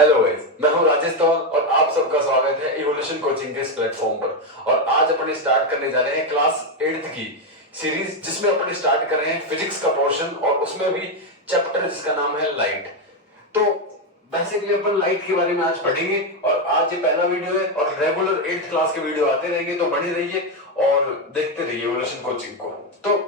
Hello guys, मैं हूं राजेश तौल और आप सबका स्वागत है इवोल्यूशन कोचिंग के इस प्लेटफॉर्म पर। और आज अपन स्टार्ट करने जा रहे हैं क्लास 8th की सीरीज, जिसमें अपन स्टार्ट कर रहे हैं फिजिक्स का पोर्शन और उसमें भी चैप्टर जिसका नाम है लाइट। तो बेसिकली अपन लाइट के बारे में आज पढ़ेंगे और आज ये पहला वीडियो है और रेगुलर 8th क्लास के वीडियो आते रहेंगे, तो बने रहिए और देखते रहिए इवोल्यूशन कोचिंग को। तो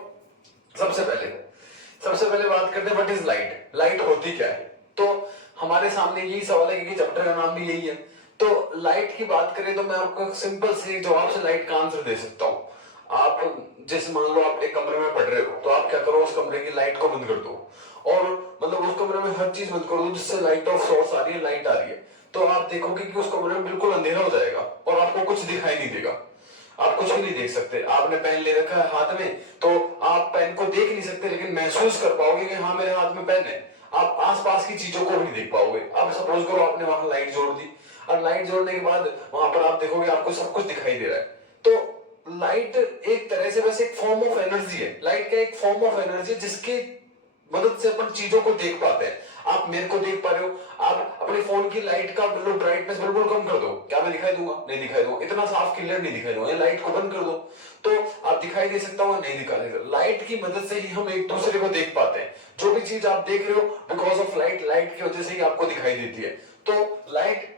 सबसे पहले बात करते हैं व्हाट इज लाइट। लाइट होती क्या है? तो हमारे सामने यही सवाल है क्योंकि चैप्टर का नाम भी यही है। तो लाइट की बात करें तो मैं आपको सिंपल से जवाब से लाइट का आंसर दे सकता हूं। आप जैसे मान लो आप एक कमरे में पढ़ रहे हो, तो आप क्या करो, उस कमरे की लाइट को बंद कर दो और मतलब उस कमरे में हर चीज बंद कर दो जिससे लाइट ऑफ सोर्स आ रही है, लाइट आ रही है। तो आप देखोगे कि उस कमरे में बिल्कुल अंधेरा हो जाएगा और आपको कुछ दिखाई नहीं देगा, आप कुछ भी नहीं देख सकते। आपने पेन ले रखा है हाथ में, तो आप पेन को देख नहीं सकते लेकिन महसूस कर पाओगे कि हाँ मेरे हाथ में पेन है। आप आसपास की चीजों को भी नहीं देख पाओगे। अब सपोज करो आपने वहां लाइट जोड़ दी और लाइट जोड़ने के बाद वहां पर आप देखोगे आपको सब कुछ दिखाई दे रहा है। तो लाइट एक तरह से वैसे एक फॉर्म ऑफ एनर्जी है। लाइट का एक फॉर्म ऑफ एनर्जी जिसकी मदद से अपन चीजों को देख पाते हैं। आप मेरे को देख पा रहे हो, आप अपने फोन की लाइट का बिल्कुल ब्राइटनेस बिल्कुल कम कर दो, क्या मैं दिखाई दूंगा? नहीं दिखाई दूंगा, इतना साफ क्लियर नहीं दिखाई दूंगा। लाइट को बंद कर दो तो आप दिखाई दे सकता होगा, नहीं दिखाई देगा। लाइट की मदद से ही हम एक दूसरे को देख पाते हैं। जो भी चीज आप देख रहे हो बिकॉज ऑफ लाइट, लाइट की वजह से ही आपको दिखाई देती है। तो लाइट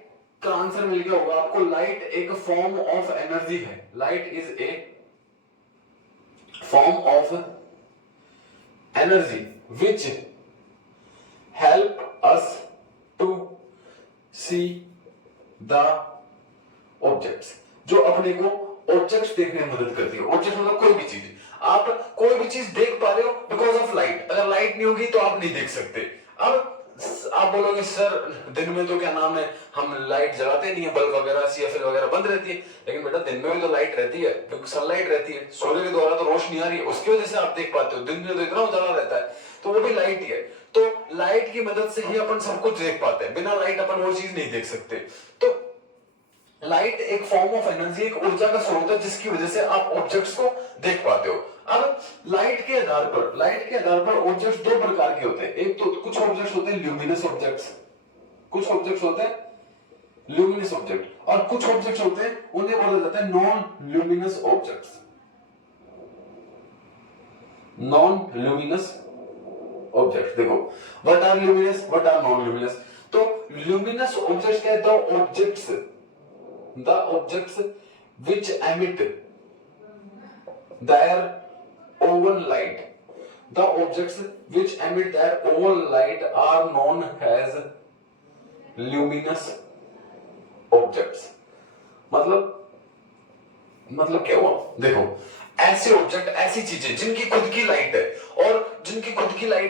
का आंसर मिल गया होगा आपको। लाइट एक फॉर्म ऑफ एनर्जी है। Light is a form of energy which help us to see the objects, जो अपने को ऑब्जेक्ट्स देखने में मदद करती है। ऑब्जेक्ट मतलब कोई भी चीज, आप कोई भी चीज देख पा रहे हो बिकॉज ऑफ लाइट। अगर लाइट नहीं होगी तो आप नहीं देख सकते। अब आप बोलोगे सर दिन में तो क्या नाम है हम लाइट जलाते नहीं है, बल्ब वगैरह सीएफएल वगैरह बंद रहती है। लेकिन बेटा दिन में भी तो लाइट रहती है क्योंकि सनलाइट रहती है, सूर्य के द्वारा तो रोशनी आ रही है, उसकी वजह से आप देख पाते हो। दिन में तो इतना उजाला रहता है, तो वो भी लाइट ही है। तो लाइट की मदद से ही अपन सब कुछ देख पाते हैं। बिना लाइट अपन वो चीज नहीं देख सकते। तो लाइट एक फॉर्म ऑफ एनर्जी, एक ऊर्जा का स्रोत है जिसकी वजह से आप ऑब्जेक्ट्स को देख पाते हो। अब लाइट के आधार पर ऑब्जेक्ट्स दो प्रकार के होते हैं। एक तो कुछ ऑब्जेक्ट्स होते हैं ल्यूमिनस ऑब्जेक्ट्स, कुछ ऑब्जेक्ट्स होते हैं ल्यूमिनस ऑब्जेक्ट, और कुछ ऑब्जेक्ट्स होते हैं उन्हें बोला जाता है non luminous objects. Non luminous objects, देखो what are luminous, what are non luminous. तो ल्यूमिनस ऑब्जेक्ट्स क्या है? the objects which emit their own light, the objects which emit their own light are known as luminous objects। मतलब क्या हुआ? देखो ऐसे object, ऐसी चीजें जिनकी खुद की लाइट है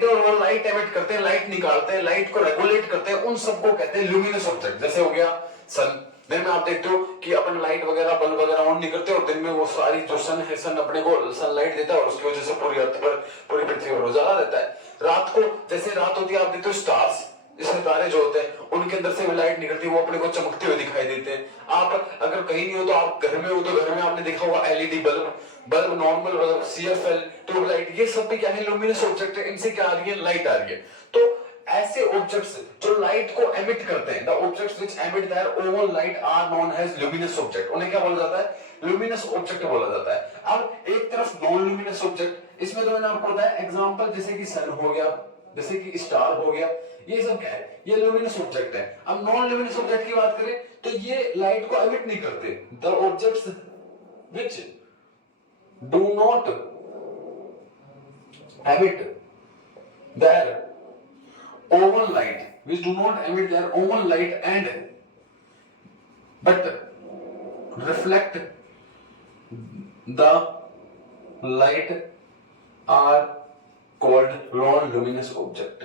और वो लाइट एमिट करते हैं, लाइट निकालते हैं, लाइट को रेगुलेट करते हैं, उन सबको कहते हैं ल्यूमिनस ऑब्जेक्ट। जैसे हो गया सन। दिन में आप देखते हो कि अपन लाइट वगैरह बल्ब वगैरह ऑन नहीं करते और दिन में वो सारी जो सन है, सन अपने को सनलाइट देता है और उसकी वजह से पूरी अर्थ पर, पूरी पृथ्वी पर उजाला रहता है। रात को जैसे रात होती है आप देखते हो स्टार्स, सितारे जो होते हैं उनके अंदर से लाइट निकलती है, वो अपने को चमकते हुए दिखाई देते हैं। आप अगर कहीं नहीं हो तो आप घर में हो तो घर में आपने देखा होगा LED bulb normal bulb, CFL, tube light, ये सब भी क्या है? ल्यूमिनस ऑब्जेक्ट है। इनसे क्या आ रही है? लाइट आ रही है। तो ऐसे ऑब्जेक्ट्स जो लाइट को एमिट करते हैं, the objects which emit their own light are known as luminous object. उन्हें क्या बोला जाता है? ल्यूमिनस ऑब्जेक्ट बोला जाता है। अब एक तरफ नॉन ल्यूमिनस ऑब्जेक्ट, इसमें तो मैंने आपको बताया एग्जांपल, जैसे कि सन हो गया, जैसे कि स्टार हो गया, ये सब क्या है? ये ल्यूमिनस ऑब्जेक्ट है। अब नॉन ल्यूमिनस ऑब्जेक्ट की बात करें तो ये लाइट को एमिट नहीं करते। The objects which do not emit their own light, which do not emit their own light and but reflect the light are called non-luminous object।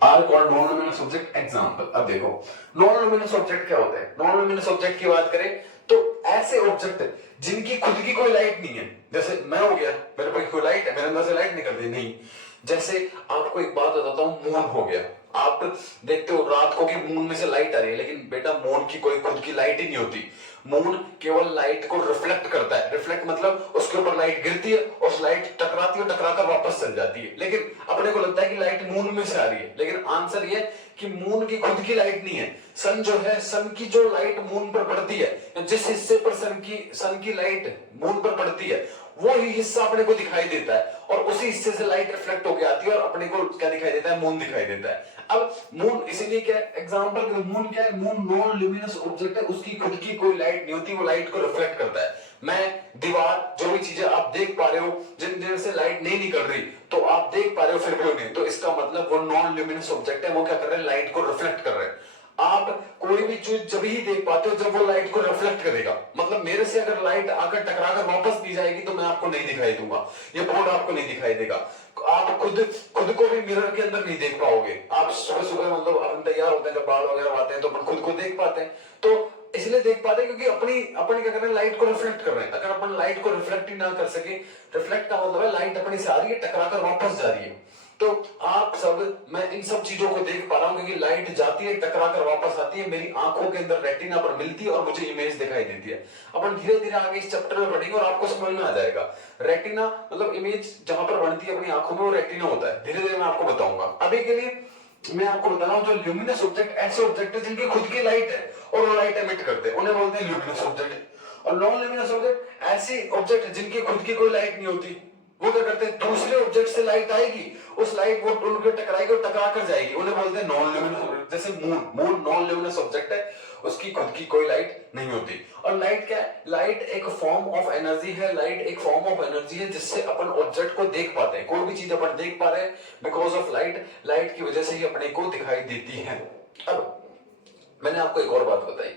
Are called non luminous object. Example, अब देखो non luminous object क्या होते हैं। Non luminous object की बात करें तो ऐसे ऑब्जेक्ट जिनकी खुद की कोई लाइट नहीं है। जैसे मैं हो गया, मेरे पास कोई लाइट है, मेरे अंदर से लाइट निकलती नहीं। जैसे आपको एक बात बताता हूं, मून हो गया। आप देखते हो रात को कि मून में से लाइट आ रही है, लेकिन बेटा मून की कोई खुद की लाइट ही नहीं होती। मून केवल लाइट को रिफ्लेक्ट करता है। रिफ्लेक्ट मतलब उसके ऊपर लाइट गिरती है, उस लाइट टकराती है, टकराकर वापस चल जाती है। लेकिन अपने को लगता है कि लाइट मून में से आ रही है, लेकिन आंसर ये कि मून की खुद की लाइट नहीं है। सन जो है, सन की जो लाइट मून पर पड़ती है, जिस हिस्से पर सन की लाइट मून पर पड़ती है, वो ही हिस्सा अपने को दिखाई देता है, और उसी हिस्से से लाइट रिफ्लेक्ट होकर आती है और अपने को क्या दिखाई देता है? मून दिखाई देता है। अब मून इसीलिए क्या एग्जांपल, मून क्या है? मून नॉन ल्यूमिनस ऑब्जेक्ट है, उसकी खुद की कोई लाइट नहीं होती, वो लाइट को रिफ्लेक्ट करता है। मैं, दीवार, जो भी चीजें आप देख पा रहे हो जिन से लाइट नहीं निकल रही, तो आप देख पा रहे हो फिर भी नहीं, तो इसका मतलब वो नॉन ल्यूमिनस ऑब्जेक्ट है। वो क्या कर रहे हैं? लाइट को रिफ्लेक्ट कर रहे हैं। आप कोई भी चीज जब ही देख पाते हो जब वो लाइट को रिफ्लेक्ट करेगा। मतलब मेरे से अगर लाइट आकर टकराकर वापस दी जाएगी तो मैं आपको नहीं दिखाई दूंगा, ये बोर्ड आपको नहीं दिखाई देगा। आप खुद को भी मिरर के अंदर नहीं देख पाओगे। आप सुबह सुबह मतलब अपन तैयार होते हैं, जब बाल वगैरह आते हैं तो अपन खुद को देख पाते हैं, तो इसलिए देख पाते हैं क्योंकि अपन क्या कर रहे हैं? लाइट को रिफ्लेक्ट कर रहे हैं। अगर अपन लाइट को रिफ्लेक्ट ही ना कर सके, रिफ्लेक्ट का मतलब है लाइट अपनी से आ रही है, टकराकर वापस जा रही है। तो आप सब, मैं इन सब चीजों को देख पा रहा हूं क्योंकि लाइट जाती है, टकराकर वापस आती है, मेरी आंखों के अंदर रेटिना पर मिलती है और मुझे इमेज दिखाई देती है। अपन धीरे धीरे आगे इस चैप्टर में पढ़ेंगे और आपको समझ में आ जाएगा। रेटिना मतलब इमेज जहां पर बनती है अपनी आंखों में, वो रेटिना होता है। धीरे धीरे मैं आपको बताऊंगा। अभी के लिए मैं आपको बता रहा हूं, जो ल्यूमिनस ऑब्जेक्ट ऐसे ऑब्जेक्ट है जिनकी खुद की लाइट है और वो लाइट एमिट करते हैं, उन्हें बोलते हैं ल्यूमिनस ऑब्जेक्ट। और नॉन ल्यूमिनस ऑब्जेक्ट ऐसे ऑब्जेक्ट है जिनकी खुद की कोई लाइट नहीं होती। वो क्या करते हैं? दूसरे ऑब्जेक्ट से लाइट आएगी, उस लाइट वो उनके टकराएगी और टकरा कर जाएगी, उन्हें बोलते हैं नॉन ल्यूमिनस ऑब्जेक्ट। जैसे मून नॉन ल्यूमिनस ऑब्जेक्ट है, उसकी खुद की कोई लाइट नहीं होती। और लाइट क्या है? लाइट एक फॉर्म ऑफ एनर्जी है। लाइट एक फॉर्म ऑफ एनर्जी है जिससे अपन ऑब्जेक्ट को देख पाते हैं। कोई भी चीज अपन देख पा रहे हैं बिकॉज ऑफ लाइट, लाइट की वजह से ही अपने को दिखाई देती है। अब मैंने आपको एक और बात बताई,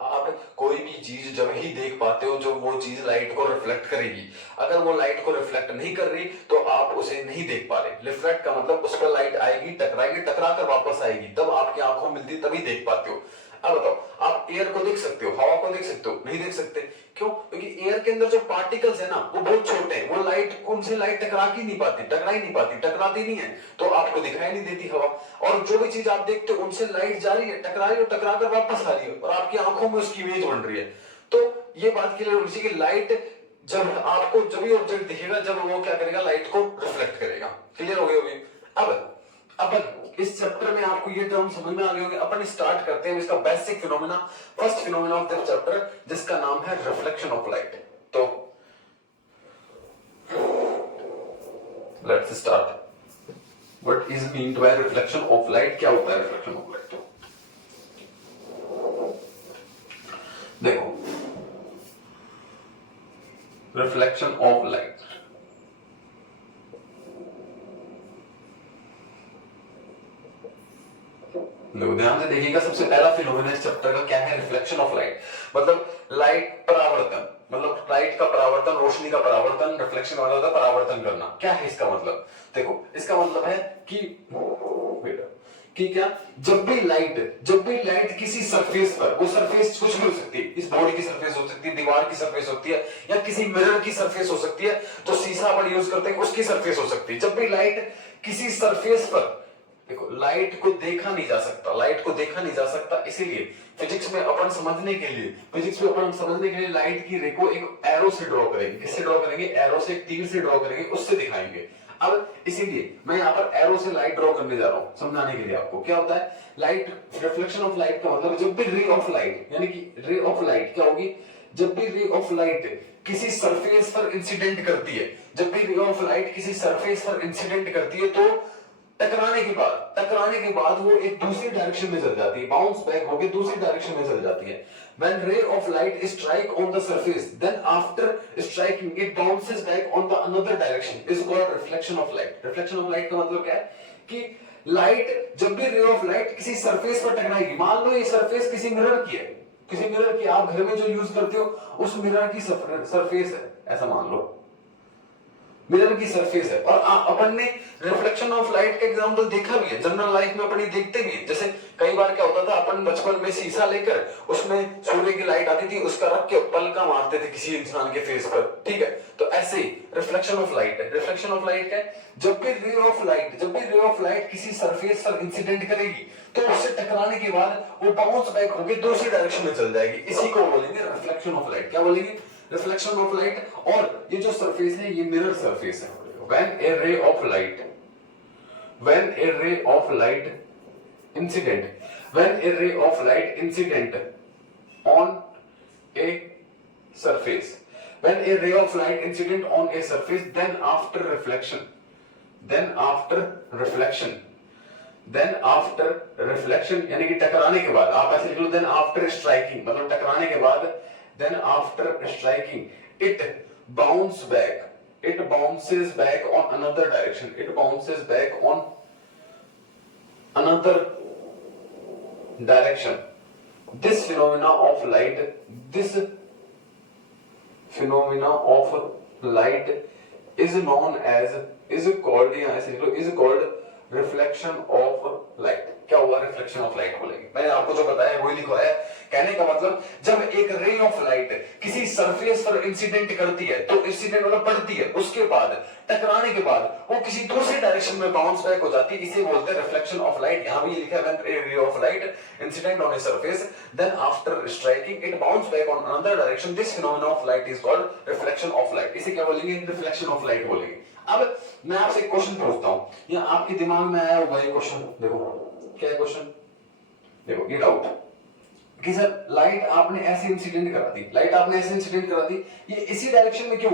आप कोई भी चीज जब ही देख पाते हो जो वो चीज लाइट को रिफ्लेक्ट करेगी। अगर वो लाइट को रिफ्लेक्ट नहीं कर रही तो आप उसे नहीं देख पा रहे। रिफ्लेक्ट का मतलब उस पर लाइट आएगी, टकराएगी, टकरा कर वापस आएगी, तब आपकी आंखों मिलती, तभी देख पाते हो। अब बताओ, आप एयर को देख सकते हो, हवा को देख सकते हो? नहीं देख सकते। क्यों? क्योंकि एयर के अंदर जो पार्टिकल्स है ना, वो बहुत छोटे हैं, वो लाइट, उनसे लाइट टकरा ही नहीं पाती, टकराती नहीं है, तो आपको दिखाई नहीं देती हवा। और जो भी चीज आप देखते हो उनसे लाइट जा रही है, टकरा रही है, टकरा कर वापस आ रही है, और आपकी आंखों में उसकी इमेज बन रही है। तो ये बात क्लियर होनी चाहिए कि लाइट जब आपको, जब भी ऑब्जेक्ट दिखेगा, जब वो क्या करेगा? लाइट को रिफ्लेक्ट करेगा। क्लियर हो गई होगी? अब अपन इस चैप्टर में आपको ये टर्म समझ में आ गए होंगे। अपन स्टार्ट करते हैं इसका basic phenomena, first phenomena of this chapter, जिसका नाम है रिफ्लेक्शन ऑफ लाइट। तो let's start. What is meant by reflection of light? क्या होता है रिफ्लेक्शन ऑफ लाइट? देखो, रिफ्लेक्शन ऑफ लाइट, ध्यान से देखिएगा। सबसे पहला फिनोमेना इस चैप्टर का क्या है? Reflection of light. मतलब लाइट परावर्तन, मतलब लाइट का परावर्तन, रोशनी का परावर्तन। रिफ्लेक्शन वाला होता है परावर्तन करना। क्या है इसका मतलब? देखो, इसका मतलब है कि क्या, जब भी लाइट किसी सरफेस पर, वो सरफेस कुछ भी हो सकती है, इस बॉडी की सरफेस हो सकती है, दीवार की सरफेस होती है, या किसी मिरर की सरफेस हो सकती है, जो शीशा अपन यूज करते हैं उसकी सरफेस हो सकती है। जब भी लाइट किसी सरफेस पर, देखो लाइट को देखा नहीं जा सकता, इसीलिए फिजिक्स में अपन समझने के लिए लाइट की रे को एक एरो से ड्रॉ करेंगे। किससे ड्रॉ करेंगे? एरो से, एक तीर से ड्रॉ करेंगे, उससे दिखाएंगे। अब इसीलिए मैं यहाँ पर एरो से लाइट ड्रॉ करने जा रहा हूँ समझाने के लिए आपको। क्या होता है लाइट? रिफ्लेक्शन ऑफ लाइट का मतलब जब भी रे ऑफ लाइट, यानी कि रे ऑफ लाइट क्या होगी? जब भी रे ऑफ लाइट किसी सरफेस पर इंसिडेंट करती है, तो टकराने के बाद वो एक दूसरी डायरेक्शन में चल जाती है, बाउंस बैक होकर दूसरी डायरेक्शन में चल जाती है। When ray of light strike on the surface, then after striking it bounces back on the another direction, is called reflection of light. Reflection of light का मतलब क्या है? कि लाइट, जब भी रे ऑफ लाइट किसी सरफेस पर टकराएगी, मान लो ये सरफेस किसी मिरर की आप घर में जो यूज करते हो उस मिरर की सरफेस है, ऐसा मान लो। मिरर की सरफेस है। और अपन ने रिफ्लेक्शन ऑफ लाइट का एग्जांपल देखा भी है, जनरल लाइफ में अपन देखते भी है। जैसे कई बार क्या होता था, अपन बचपन में शीशा लेकर उसमें सूर्य की लाइट आती थी, उसका रख के पलका मारते थे किसी इंसान के फेस पर, ठीक है। तो ऐसे ही रिफ्लेक्शन ऑफ लाइट है। रिफ्लेक्शन ऑफ लाइट है जब भी रे ऑफ लाइट किसी सरफेस पर इंसिडेंट करेगी तो उससे टकराने के बाद वो बाउंस बैक होकर दूसरी डायरेक्शन में चल जाएगी। इसी को बोलेंगे रिफ्लेक्शन ऑफ लाइट। क्या बोलेंगे? Reflection of light. और ये जो सरफेस है ये मिरर सरफेस है। when a ray of light incident on a surface, then after reflection यानी कि टकराने के बाद, आप ऐसे लिख लो, then after striking मतलब टकराने के बाद, then after striking it bounces back on another direction, this phenomena of light is called reflection of light. क्या हुआ? रिफ्लेक्शन ऑफ लाइट बोलेंगे। मैंने आपको जो बताया वही लिखा है। कहने का मतलब जब एक रे ऑफ लाइट किसी सरफेस पर इंसिडेंट करती है तो इंसिडेंट मतलब पड़ती है, उसके बाद टकराने के बाद वो किसी दूसरे डायरेक्शन में बाउंस बैक हो जाती है, इसे बोलते हैं रिफ्लेक्शन ऑफ लाइट। यहां भी लिखा है when a ray of light incident on a surface then after striking it bounce back on another direction, this phenomena of light is called reflection of light. इसे क्या बोलेंगे? रिफ्लेक्शन ऑफ लाइट बोलेंगे। अब मैं आपसे एक क्वेश्चन पूछता हूं, या आपके दिमाग में आया होगा ये क्वेश्चन। देखो क्या है क्वेश्चन, देखो ये डाउट कि सर लाइट आपने ऐसे इंसिडेंट करा दी, ये इसी डायरेक्शन में क्यों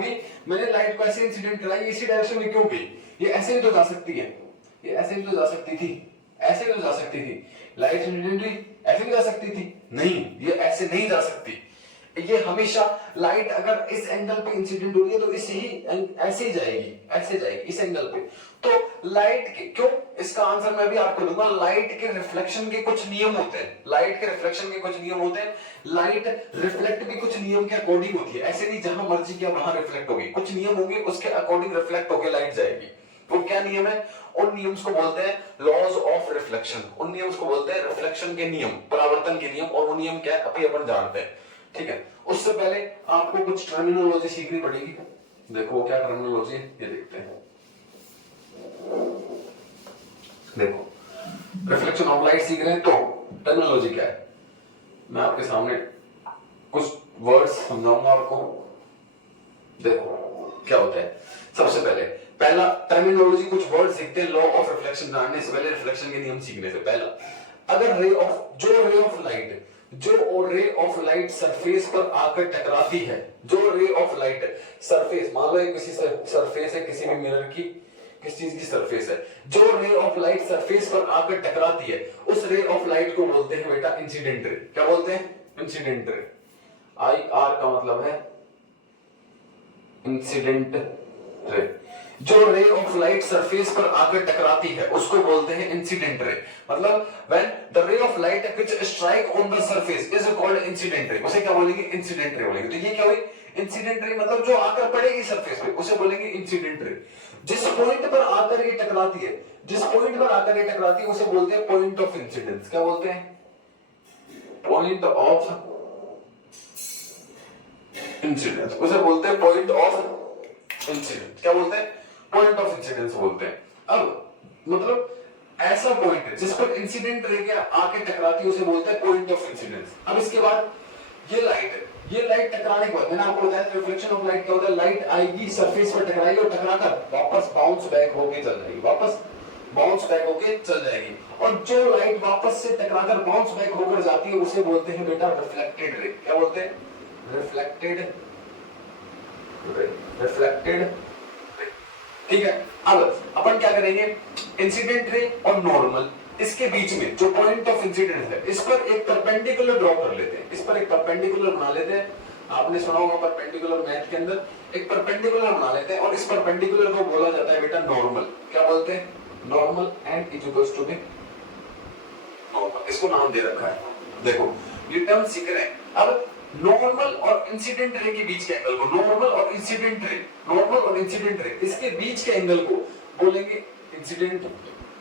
गई? मैंने लाइट को ऐसे इंसिडेंट कराई, इसी डायरेक्शन में क्यों गई? ये ऐसे भी तो जा सकती है, ये ऐसे भी तो जा सकती थी, लाइट इंसिडेंट हुई ऐसे भी जा सकती थी। नहीं, ये ऐसे नहीं जा सकती। ये हमेशा लाइट अगर इस एंगल पे इंसिडेंट हो रही है तो ऐसे ही जाएगी इस एंगल पे। तो लाइट के क्यों, इसका आंसर मैं भी आपको दूंगा। लाइट के रिफ्लेक्शन के कुछ नियम होते हैं, लाइट रिफ्लेक्ट भी कुछ नियम के अकॉर्डिंग होती है। ऐसे नहीं जहां मर्जी किया वहां रिफ्लेक्ट होगी, कुछ नियम होंगे उसके अकॉर्डिंग रिफ्लेक्ट होकर लाइट जाएगी। वो क्या नियम है? उन नियम्स को बोलते हैं लॉज ऑफ रिफ्लेक्शन, उन नियम्स को बोलते हैं रिफ्लेक्शन के नियम, परावर्तन के नियम। और वो नियम क्या है अभी अपन जानते हैं, ठीक है। उससे पहले आपको कुछ टर्मिनोलॉजी सीखनी पड़ेगी। देखो क्या टर्मिनोलॉजी, ये देखते हैं। देखो रिफ्लेक्शन ऑफ लाइट सीख रहे हैं तो टर्मिनोलॉजी क्या है, मैं आपके सामने कुछ वर्ड्स समझाऊंगा आपको। देखो क्या होता है, सबसे पहला टर्मिनोलॉजी, कुछ वर्ड सीखते हैं लॉ ऑफ रिफ्लेक्शन जानने से पहले, रिफ्लेक्शन के नियम सीखने से पहला। अगर रे ऑफ लाइट सरफेस पर आकर टकराती है, सरफेस मान लो किसी सरफेस है, किसी भी मिरर की किस चीज की सरफेस है, जो रे ऑफ लाइट सरफेस पर आकर टकराती है उस रे ऑफ लाइट को बोलते हैं बेटा इंसिडेंट रे। क्या बोलते हैं? Incident ray. IR का मतलब है इंसिडेंट रे। जो रे ऑफ लाइट सरफेस पर आकर टकराती है उसको बोलते हैं इंसिडेंट रे। मतलब व्हेन द रे of light which strike on the surface is called incident ray, उसे क्या बोलेंगे? इंसिडेंट रे बोलेंगे। तो ये क्या हुई? इंसिडेंट रे मतलब जो आकर पड़ेगी सरफेस पे उसे बोलेंगे इंसिडेंट रे। जिस पॉइंट पर आकर ये टकराती है उसे बोलते हैं पॉइंट ऑफ इंसिडेंस। क्या बोलते हैं? पॉइंट ऑफ इंसिडेंस, उसे बोलते हैं पॉइंट ऑफ इंसिडेंस। क्या बोलते हैं? पॉइंट ऑफ इंसिडेंस बोलते हैं। अब मतलब ऐसा पॉइंट है जिस पर इंसिडेंट रे आके टकराती है उसे बोलते हैं पॉइंट ऑफ इंसिडेंस। अब इसके बाद ये लाइट टकराने के बाद मैंने आपको बताया रिफ्लेक्शन ऑफ लाइट क्या होता है, लाइट आएगी सरफेस पर टकराएगी और टकराकर वापस बाउंस बैक होके चल जाएगी, और जो लाइट वापस से टकराकर बाउंस बैक होकर जाती है उसे बोलते हैं बेटा रिफ्लेक्टेड रे। क्या बोलते हैं? Reflected ray. ठीक है। अब अपन क्या करेंगे, इंसिडेंट रे और नॉर्मल, इसके बीच में जो पॉइंट ऑफ इंसिडेंस है इस पर एक परपेंडिकुलर ड्रॉ कर लेते हैं, इस पर एक परपेंडिकुलर बना लेते हैं। आपने सुना होगा परपेंडिकुलर, मैथ के अंदर एक परपेंडिकुलर बना लेते हैं और इस परपेंडिकुलर को बोला जाता है बेटा नॉर्मल। क्या बोलते हैं? Normal and is equals to B normal, इसको नाम दे रखा है। देखो ये टर्म सीख रहे हैं। अब नॉर्मल और इंसिडेंट रे के बीच के एंगल को, नॉर्मल और इंसिडेंट रे इसके बीच के एंगल को बोलेंगे इंसिडेंट,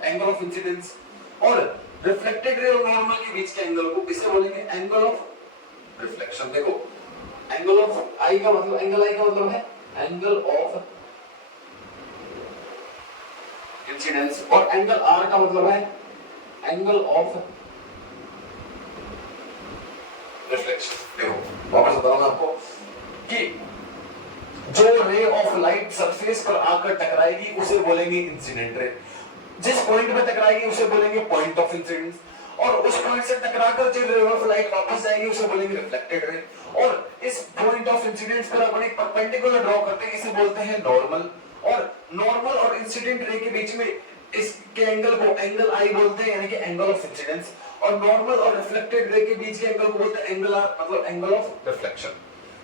एंगल ऑफ इंसिडेंस। और रिफ्लेक्टेड रे और नॉर्मल के बीच के एंगल को इसे बोलेंगे एंगल ऑफ रिफ्लेक्शन। देखो एंगल ऑफ आई का मतलब, एंगल आई का मतलब है एंगल ऑफ इंसिडेंस, और एंगल आर का मतलब है एंगल ऑफ रिफ्लेक्शन। देखो वापस बता रहा हूं आपको कि जो रे ऑफ लाइट सरफेस पर आकर टकराएगी उसे बोलेंगे इंसिडेंट रे, जिस पॉइंट में टकराएगी उसे बोलेंगे पॉइंट ऑफ इंसिडेंस, और उस पॉइंट से टकराकर जो रे ऑफ लाइट वापस जाएगी उसे बोलेंगे रिफ्लेक्टेड रे। और इस पॉइंट ऑफ इंसिडेंस पर अपन एक परपेंडिकुलर ड्रॉ करते हैं, इसे बोलते हैं नॉर्मल। और नॉर्मल और इंसिडेंट रे के बीच में इसके एंगल को एंगल आई बोलते हैं, यानी कि एंगल ऑफ इंसिडेंस। और नॉर्मल और रिफ्लेक्टेड रे के बीच के एंगल को बोलते हैं एंगल आर, मतलब एंगल ऑफ रिफ्लेक्शन।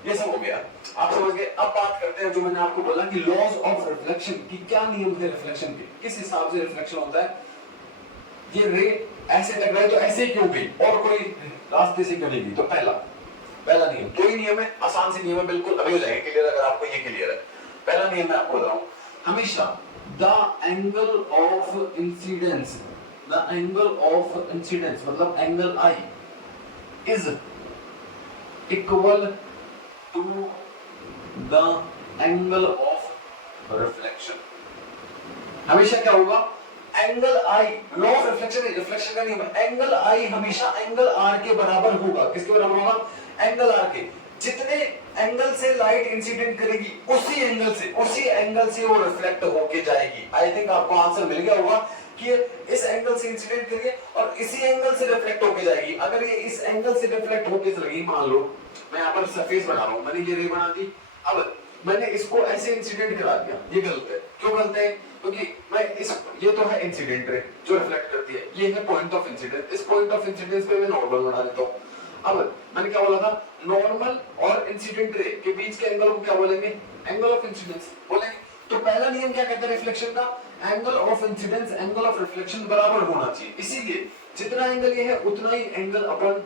ये सब हो गया, आप समझ गए। अब बात करते हैं जो मैंने आपको बोला कि लॉज ऑफ रिफ्लेक्शन की, क्या नियम थे रिफ्लेक्शन के, किस हिसाब से रिफ्लेक्शन होता है। ये रे ऐसे टकराई तो ऐसे क्यों गई और कोई रास्ते से क्यों नहीं गई, तो पहला नियम, दो ही नियम है, आसान से नियम है, बिल्कुल अभी हो जाएंगे क्लियर अगर आपको ये क्लियर है। पहला नियम मैं आपको बता रहा हूं, हमेशा the angle of incidence, the angle of incidence मतलब angle I is equal to the angle of reflection. हमेशा क्या होगा, angle I, law of reflection है, रिफ्लेक्शन का नियम है, एंगल आई हमेशा एंगल आर के बराबर होगा। किसके बराबर होगा, एंगल आर के। जितने एंगल से लाइट इंसिडेंट करेगी उसी एंगल से वो रिफ्लेक्ट होके जाएगी। आई थिंक आपको आंसर मिल गया होगा कि इस एंगल से इंसिडेंट करेगी और इसी एंगल से रिफ्लेक्ट होके जाएगी। अगर ये इस एंगल से रिफ्लेक्ट होके चलेगी, मान लो मैं यहाँ पर सरफेस बना रहा हूँ, मैंने ये रे बना दी, अब मैंने इसको ऐसे इंसिडेंट करा दिया, ये गलत है। क्यों गलत है, क्योंकि मैं इस, ये तो है इंसिडेंट रे जो रिफ्लेक्ट करती है, ये है पॉइंट ऑफ इंसिडेंस, इस पॉइंट ऑफ इंसिडेंस पे मैं नॉर्मल बना देता हूँ। अब मैंने क्या बोला था, नॉर्मल और इंसिडेंट रे के बीच के एंगल को क्या बोलेंगे, एंगल ऑफ इंसिडेंस बोलेंगे। तो पहला नियम क्या कहता है रिफ्लेक्शन का, angle of incidence angle of reflection बराबर होना चाहिए। इसीलिए जितना एंगल ये है उतना ही एंगल अपन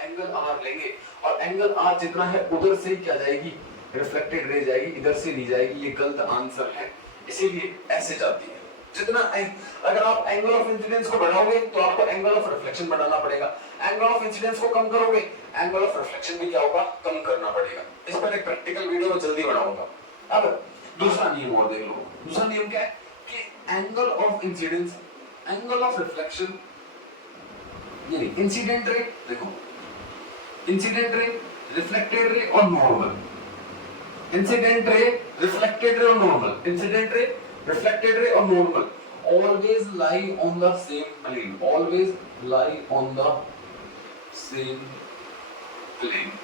एंगल आर लेंगे, और एंगल आर जितना है उधर से क्या जाएगी, रिफ्लेक्टेड रे जाएगी, इधर से नहीं जाएगी। ये गलत आंसर है, इसीलिए ऐसे जाती है। जितना अगर आप एंगल ऑफ इंसिडेंस को बढ़ाओगे तो आपको एंगल ऑफ रिफ्लेक्शन बढ़ाना पड़ेगा, एंगल ऑफ इंसिडेंस को कम करोगे एंगल ऑफ रिफ्लेक्शन भी क्या होगा, कम करना पड़ेगा। इस पर एक प्रैक्टिकल वीडियो में जल्दी बनाऊंगा। अब दूसरा नियम और देख लो, दूसरा नियम क्या है कि angle of incidence angle of reflection, यानी इंसिडेंट रे, देखो इंसिडेंट रे, रिफ्लेक्टेड रे और normal, incident ray, reflected ray और normal, incident ray, reflected ray or normal always lie on the same plane, always lie on the same plane,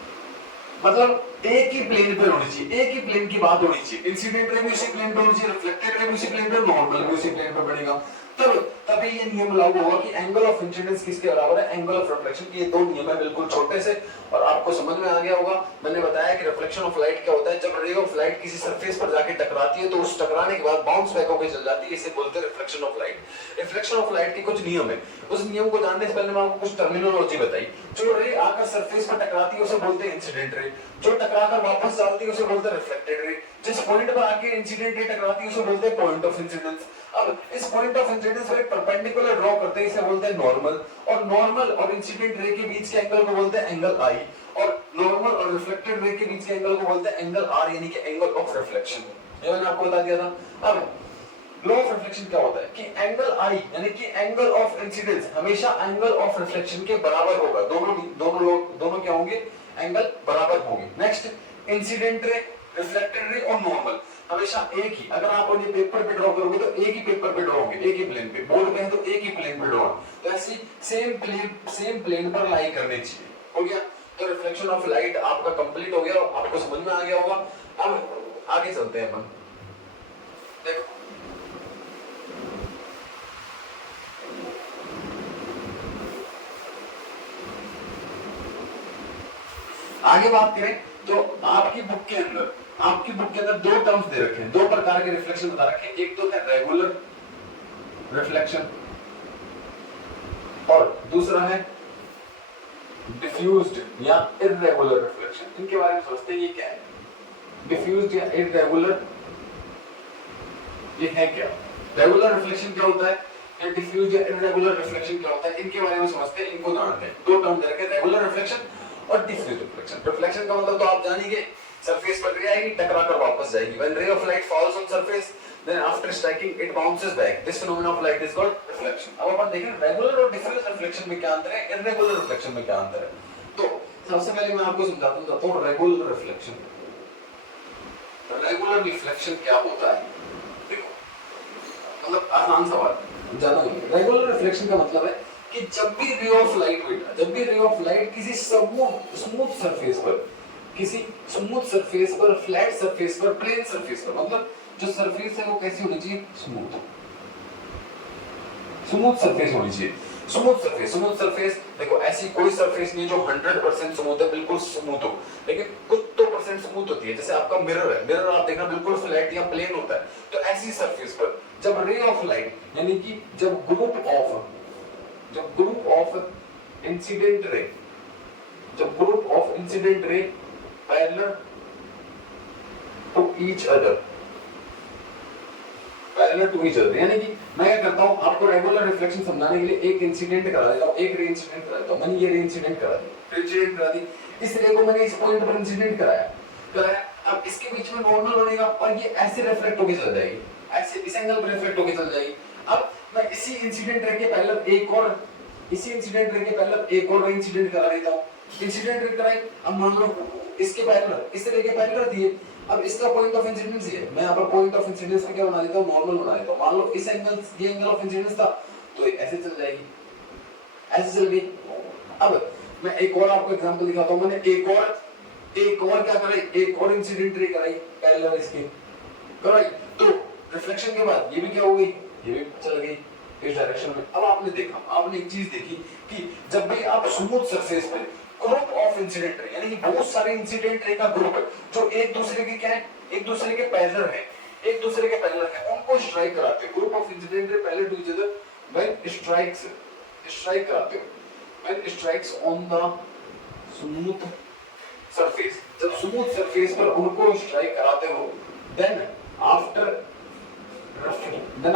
मतलब एक ही plane पे होनी चाहिए, एक ही plane की बात होनी चाहिए। इंसिडेंट रे भी उसी प्लेन पे होनी चाहिए, रिफ्लेक्टेड रे भी उसी प्लेन पे, नॉर्मल भी उसी प्लेन पे बनेगा। तभी ये नियम लागू होगा कि एंगल ऑफ इंसिडेंस किसके बराबर है, एंगल ऑफ रिफ्लेक्शन के। ये दो नियम है बिल्कुल छोटे से, और आपको समझ में आ गया होगा। मैंने बताया कि रिफ्लेक्शन ऑफ लाइट क्या होता है, जब रे ऑफ लाइट किसी सरफेस पर जाके टकराती है तो उस टकराने के बाद बाउंस बैक होकर चल जाती है, इसे बोलते हैं reflection of light. Reflection of light के कुछ नियम है, उस नियम को जानने से पहले मैं आपको कुछ टर्मिनोलॉजी बताई। जो रे आकर सरफेस पर टकराती है उसे बोलते हैं इंसिडेंट रे, जो टकराकर वापस जाती है उसे बोलते हैं रिफ्लेक्टेड रे, जिस पॉइंट पर आके इंसिडेंट रे टकराती है उसे बोलते हैं पॉइंट ऑफ इंसिडेंस। अब इस पॉइंट ऑफ इंसिडेंस पर एक परपेंडिकुलर ड्रॉ करते हैं, इसे बोलते हैं नॉर्मल, और नॉर्मल और इंसिडेंट रे के बीच के एंगल को बोलते हैं एंगल आई, और नॉर्मल और रिफ्लेक्टेड रे के बीच के एंगल को बोलते हैं एंगल आर, यानी कि एंगल ऑफ रिफ्लेक्शन। ये मैंने आपको बता दिया था। अब लॉ ऑफ रिफ्लेक्शन क्या होता है कि एंगल आई यानी कि एंगल ऑफ इंसिडेंस हमेशा एंगल ऑफ रिफ्लेक्शन के बराबर होगा। दोनों क्या होंगे, एंगल बराबर होंगे। Next incident ray, reflected ray और नॉर्मल हमेशा एक ही, अगर आप उन्हें पेपर पे ड्रॉ करोगे तो एक ही पेपर पे ड्रॉ होंगे, एक ही प्लेन पे, बोर्ड पे है तो एक ही प्लेन पे ड्रॉ। तो ऐसी सेम प्लेन पर लाई करने चाहिए। हो गया, तो रिफ्लेक्शन ऑफ लाइट आपका कंप्लीट हो गया, आपको समझ में आ गया होगा। अब आगे चलते हैं अपन, देखो आगे बात करें तो आपकी बुक के अंदर दो टर्म्स दे रखे हैं, दो प्रकार के रिफ्लेक्शन बता रखे हैं। एक तो है रेगुलर रिफ्लेक्शन और दूसरा है डिफ्यूज्ड या इर्रेगुलर रिफ्लेक्शन, इनके बारे में सोचते हैं ये क्या है। डिफ्यूज्ड या इर्रेगुलर ये है क्या? रेगुलर रिफ्लेक्शन क्या होता है या डिफ्यूज या इर्रेगुलर रिफ्लेक्शन क्या होता है, इनके बारे में समझते हैं। इनको जानते हैं, दो टर्म दे रखे, रेगुलर रिफ्लेक्शन और डिफ्यूज रिफ्लेक्शन। रिफ्लेक्शन का मतलब तो आप जानिए, सरफेस पर रे आएगी, टकरा कर वापस जाएगी। When ray of light falls on surface then after striking it bounces back, this phenomena of light is called reflection. अब अपन देखें रेगुलर और डिफ्यूज रिफ्लेक्शन में क्या अंतर है, इर्रेगुलर रिफ्लेक्शन में क्या अंतर है। तो सबसे पहले मैं आपको समझाता हूं रेगुलर रिफ्लेक्शन। रेगुलर रिफ्लेक्शन क्या होता है, मतलब आसान सवाल, ज्यादा नहीं। रेगुलर रिफ्लेक्शन का मतलब है कि जब भी रे ऑफ लाइट बेटा, जब भी रे ऑफ लाइट किसी स्मूथ सरफेस पर, किसी स्मूथ सरफेस पर, फ्लैट सरफेस पर, प्लेन सरफेस पर, मतलब जो सरफेस है वो कैसी होनी चाहिए, स्मूथ, स्मूथ सरफेस होनी चाहिए। स्मूथ सरफेस देखो, ऐसी कोई सरफेस नहीं जो 100% स्मूथ है, बिल्कुल स्मूथ हो, लेकिन कुछ तो परसेंट स्मूथ होती है। जैसे आपका मिरर है, मिरर आप देखना बिल्कुल फ्लैट या प्लेन होता है। तो ऐसी सरफेस पर जब रे ऑफ लाइट, यानी कि जब ग्रुप ऑफ इंसिडेंट रे, जब group of incident ray parallel to each other, parallel to each other, यानी कि मैं क्या करता हूं, आपको रेगुलर रिफ्लेक्शन समझाने के लिए एक इंसिडेंट करा देता हूं, एक रे इंसिडेंट करा देता हूं। मैंने ये रे इंसिडेंट करा दी, इस रे को मैंने इस पॉइंट पर इंसिडेंट कराया। अब इसके बीच में नॉर्मल होनेगा और ये ऐसे रिफ्लेक्ट होके चल जाएगी, ऐसे इस एंगल पर रिफ्लेक्ट होके चल जाएगी। अब मैं इसी इंसिडेंट रे के पैरेलल एक और, इसी इंसिडेंट रे के पैरेलल एक और इंसिडेंट करा देता हूं। इंसिडेंट रे कराई, अब मान लो इसके पैरेलल, इस रे के पैरेलल दिए, अब इसका पॉइंट ऑफ इंसिडेंस ये है, मैं यहाँ पर पॉइंट ऑफ इंसिडेंस पे क्या बना देता हूँ, नॉर्मल बना देता हूँ। मान लो इस एंगल, ये एंगल ऑफ इंसिडेंस था, तो ये ऐसे चल जाएगी, ऐसे चल गई। अब मैं एक और आपको एग्जांपल दिखाता हूँ। मैंने एक और क्या कराई, एक और इंसिडेंट रे कराई पैरेलल इसके, कराई, तो रिफ्लेक्शन के बाद ये भी क्या हो गई, ये भी चल गई इस डायरेक्शन में। अब आपने देखा, आपने एक चीज देखी कि जब भी आप स्मूथ सरफेस पे ग्रुप ऑफ इंसिडेंट रे, यानी बहुत सारे इंसिडेंट रे का ग्रुप है जो एक दूसरे के क्या है, एक दूसरे के पैरेलल है, एक दूसरे के पैरेलल है, उनको स्ट्राइक कराते हो। Group of incident ray parallel to each other when strike कराते हो, when strikes on the smooth surface, जब स्मूथ सरफेस पर उनको स्ट्राइक कराते हो, देन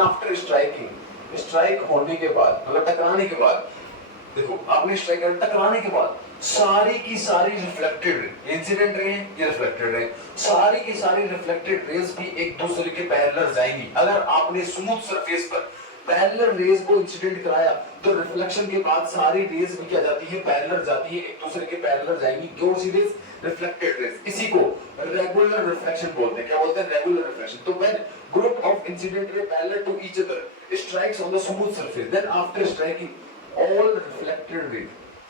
आफ्टर स्ट्राइक होने के बाद, मतलब टकराने के बाद, देखो आपने स्ट्राइक कर, टकराने के बाद सारी की सारी रिफ्लेक्टेड इंसिडेंट रे हैं, ये रिफ्लेक्टेड रे, सारी की सारी रिफ्लेक्टेड रेज भी एक दूसरे के पैरेलल जाएंगी। अगर आपने स्मूथ सरफेस पर पैरेलल रेज को इंसिडेंट कराया तो रिफ्लेक्शन के बाद सारी रेज भी क्या जाती है, पैरेलल जाती है, एक दूसरे के पैरेलल जाएंगी। कौन सी रेज, रिफ्लेक्टेड रेज। इसी को रेगुलर रिफ्लेक्शन बोलते हैं। क्या बोलते हैं, रेगुलर रिफ्लेक्शन। तो when group of incident ray parallel to each other strikes on the smooth surface, then after striking all reflected rays,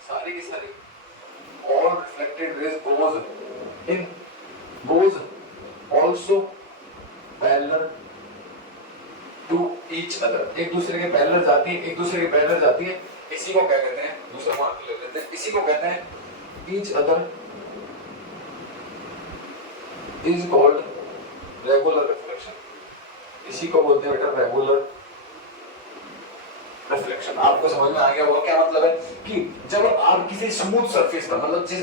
सारी की सारी all reflected rays goes also parallel to each other, एक दूसरे के parallel जाती है, एक दूसरे के पैरेलल जाती है। इसी को क्या कहते हैं, दूसरा मान ले लेते हैं, इसी को कहते हैं each other is called regular reflection। इसी को बोलते हैं बेटा रेगुलर रिफ्लेक्शन। आपको समझ में आ गया होगा क्या मतलब है कि जब आप किसी स्मूथ सरफेस पर, मतलब जिस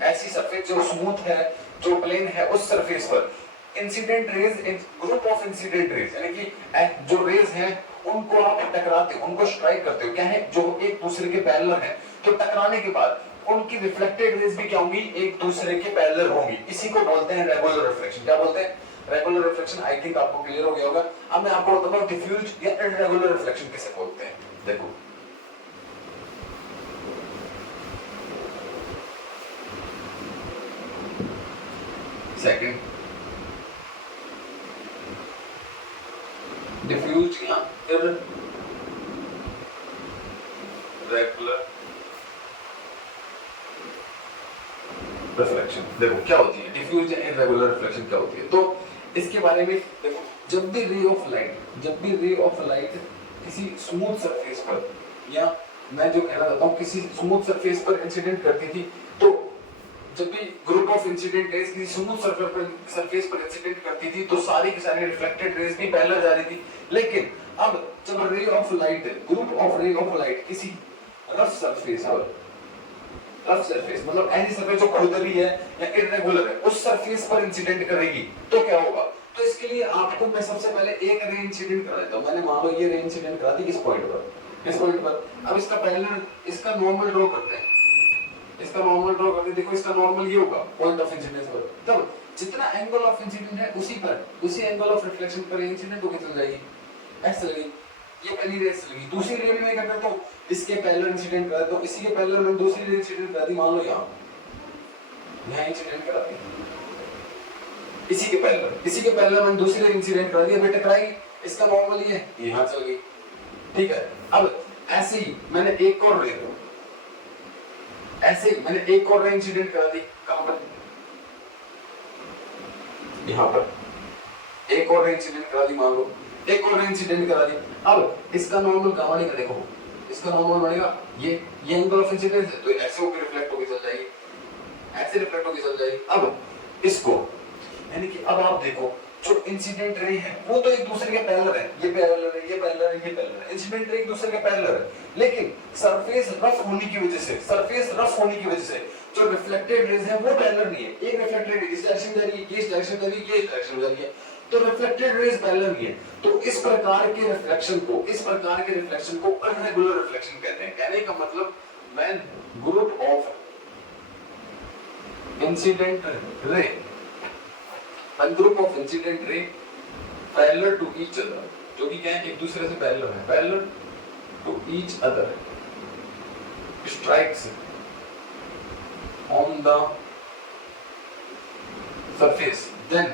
ऐसी सरफेस जो स्मूथ है, जो प्लेन है, उस सरफेस पर incident raise, group of incident raise, यानी कि जो रेज हैं उनको आप टकराते हो, उनको स्ट्राइक करते हो, क्या है, जो एक दूसरे के पैरेलल हैं, तो टकराने के बाद उनकी रिफ्लेक्टेड रेज भी क्या होंगी, एक दूसरे के पैरेलल होंगी। इसी को बोलते हैं रेगुलर रिफ्लेक्शन। क्या बोलते हैं, रेगुलर रिफ्लेक्शन। आई थिंक आपको क्लियर हो गया होगा। अब मैं आपको बताता हूं डिफ्यूज या इररेगुलर रिफ्लेक्शन किसे बोलते हैं। देखो सेकंड, डिफ्यूज या इररेगुलर रिफ्लेक्शन। देखो क्या होती है डिफ्यूज या इररेगुलर रिफ्लेक्शन, क्या होती है। तो इसके बारे में देखो, जब भी रे ऑफ लाइट किसी स्मूथ सरफेस पर, या मैं जो कहना चाहता हूँ किसी स्मूथ सरफेस पर इंसिडेंट करती थी, तो जब भी ग्रुप ऑफ इंसिडेंट रेज किसी स्मूथ सरफेस पर इंसिडेंट करती थी तो सारी की सारी रिफ्लेक्टेड रेज भी पैरेलल जा रही थी। लेकिन अब जब ग्रुप ऑफ रे ऑफ लाइट किसी रफ सरफेस पर रफ सरफेस मतलब ऐसी सरफेस जो खुरदरी है या इर्रेगुलर है, उस सरफेस पर इंसिडेंट करेगी तो क्या होगा। तो इसके लिए आपको मैं सबसे पहले एक रे इंसिडेंट करा देता हूं। मैंने मान लो ये रे इंसिडेंट करा दी इस पॉइंट पर, इस पॉइंट पर। अब इसका पहले इसका नॉर्मल ड्रॉ करते हैं, इसका नॉर्मल ड्रॉ करते हैं। देखो इसका नॉर्मल ये होगा पॉइंट ऑफ इंसिडेंस पर। तब जितना एंगल ऑफ इंसिडेंट है उसी पर, उसी एंगल ऑफ रिफ्लेक्शन पर इंसिडेंट होके चल जाएगी, ऐसे लगेगी। ये पहली रे ऐसे लगी। दूसरी रे में क्या करता हूं, इसके पैरेलल इंसिडेंट करा देता हूं, इसी के पैरेलल में दूसरी रे इंसिडेंट करा दी। मान लो यहां इंसिडेंट करा दी, इसी के पैरेलल में दूसरी रे इंसिडेंट करा दी। बेटा कराई, इसका नॉर्मल ये यहां चल गई, ठीक है। अब ऐसे ही मैंने एक और रे इंसिडेंट करा दी। कहां पर, यहां पर एक और रे इंसिडेंट करा दी। मान लो एक और रे इंसिडेंट करा दी। अब इसका नॉर्मल गामा का देखो, इसका नॉर्मल बनेगा ये एंगल ऑफ इंसिडेंस है, तो ऐसे होकर रिफ्लेक्ट होकर चल जाएगी, ऐसे रिफ्लेक्ट होकर चल जाएगी। अब इसको यानी कि अब आप देखो जो इंसिडेंट रे है वो तो एक दूसरे के पैरेलल है, ये पैरेलल है, ये पैरेलल है, ये पैरेलल है। इंसिडेंट रे एक दूसरे के पैरेलल है, लेकिन सरफेस रफ होने की वजह से जो रिफ्लेक्टेड रेज है वो पैरेलल नहीं है। एक रिफ्लेक्टेड रे इस डायरेक्शन में जा रही है, ये इस डायरेक्शन में जा रही है, ये इस डायरेक्शन में जा रही है, तो रिफ्लेक्टेड रेज पैरेलल नहीं है। तो इस प्रकार के रिफ्लेक्शन को इर्रेगुलर रिफ्लेक्शन कहते हैं। कहने का मतलब when group of incident ray parallel to each other, जो कि क्या है एक दूसरे से पैरेलल है, parallel to each other strikes on the surface, then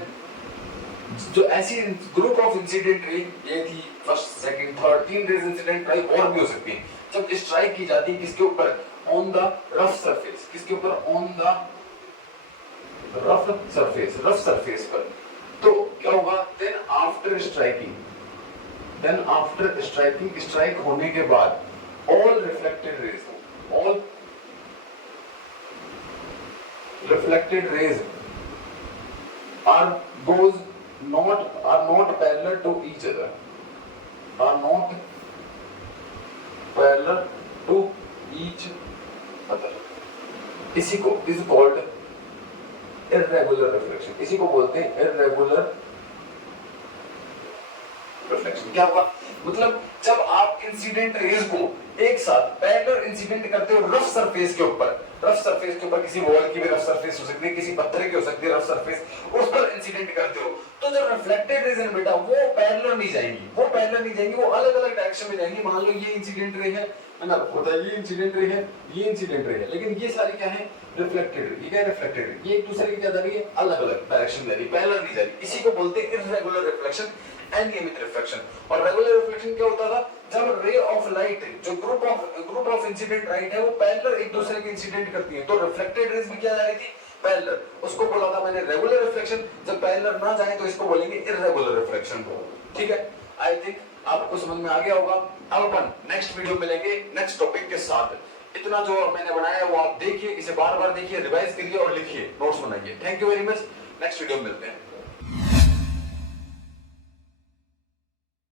जो ऐसी ग्रुप ऑफ इंसिडेंट रे, ये थी first second third, 3 rays incident ray और भी हो सकती है, जब स्ट्राइक की जाती है किसके ऊपर, ऑन द रफ सरफेस, किसके ऊपर, ऑन द रफ सरफेस पर, तो क्या होगा, देन आफ्टर स्ट्राइकिंग स्ट्राइक होने के बाद all reflected raise are not parallel to each other, इसी को is called irregular reflection, इसी को बोलते हैं irregular reflection। क्या होगा, मतलब जब आप इंसिडेंट रेज को एक साथ पैरेलल इंसिडेंट करते हो रफ सरफेस के ऊपर, किसी वॉल की भी रफ सरफेस हो सकती है, किसी पत्थर की हो सकती है रफ सरफेस, उस पर इंसिडेंट करते हो, तो जो रिफ्लेक्टेड रेज है बेटा वो पैरेलल नहीं जाएंगी, वो अलग अलग डायरेक्शन में जाएंगी। मान लो ये इंसिडेंट रे है ना, होता है ये इंसिडेंट रे है, लेकिन ये सारी क्या है, रिफ्लेक्टेड रे। ये क्या है, रिफ्लेक्टेड रे, ये एक दूसरे की क्या जा रही है, अलग अलग डायरेक्शन में जा रही है, पैरेलल नहीं जा रही। इसी को बोलते हैं इर्रेगुलर रिफ्लेक्शन, अनियमित रिफ्लेक्शन। और रेगुलर रिफ्लेक्शन क्या होता था, जब रे ऑफ लाइट, जो ग्रुप ऑफ इंसिडेंट लाइट है वो पैरेलल एक दूसरे के इंसिडेंट करती है, तो रिफ्लेक्टेड रेज भी क्या जा रही थी, पैरेलल। उसको बोला था मैंने रेगुलर रिफ्लेक्शन। जब पैरेलल ना जाए तो इसको बोलेंगे इर्रेगुलर रिफ्लेक्शन को, ठीक है। आई थिंक आपको समझ में आ गया होगा। अब अपन नेक्स्ट वीडियो मिलेंगे नेक्स्ट टॉपिक के साथ। इतना जो मैंने बनाया है वो आप देखिए, इसे बार बार देखिए, रिवाइज करिए और लिखिए, नोट्स बनाइए। Thank you very much, next video में मिलते हैं।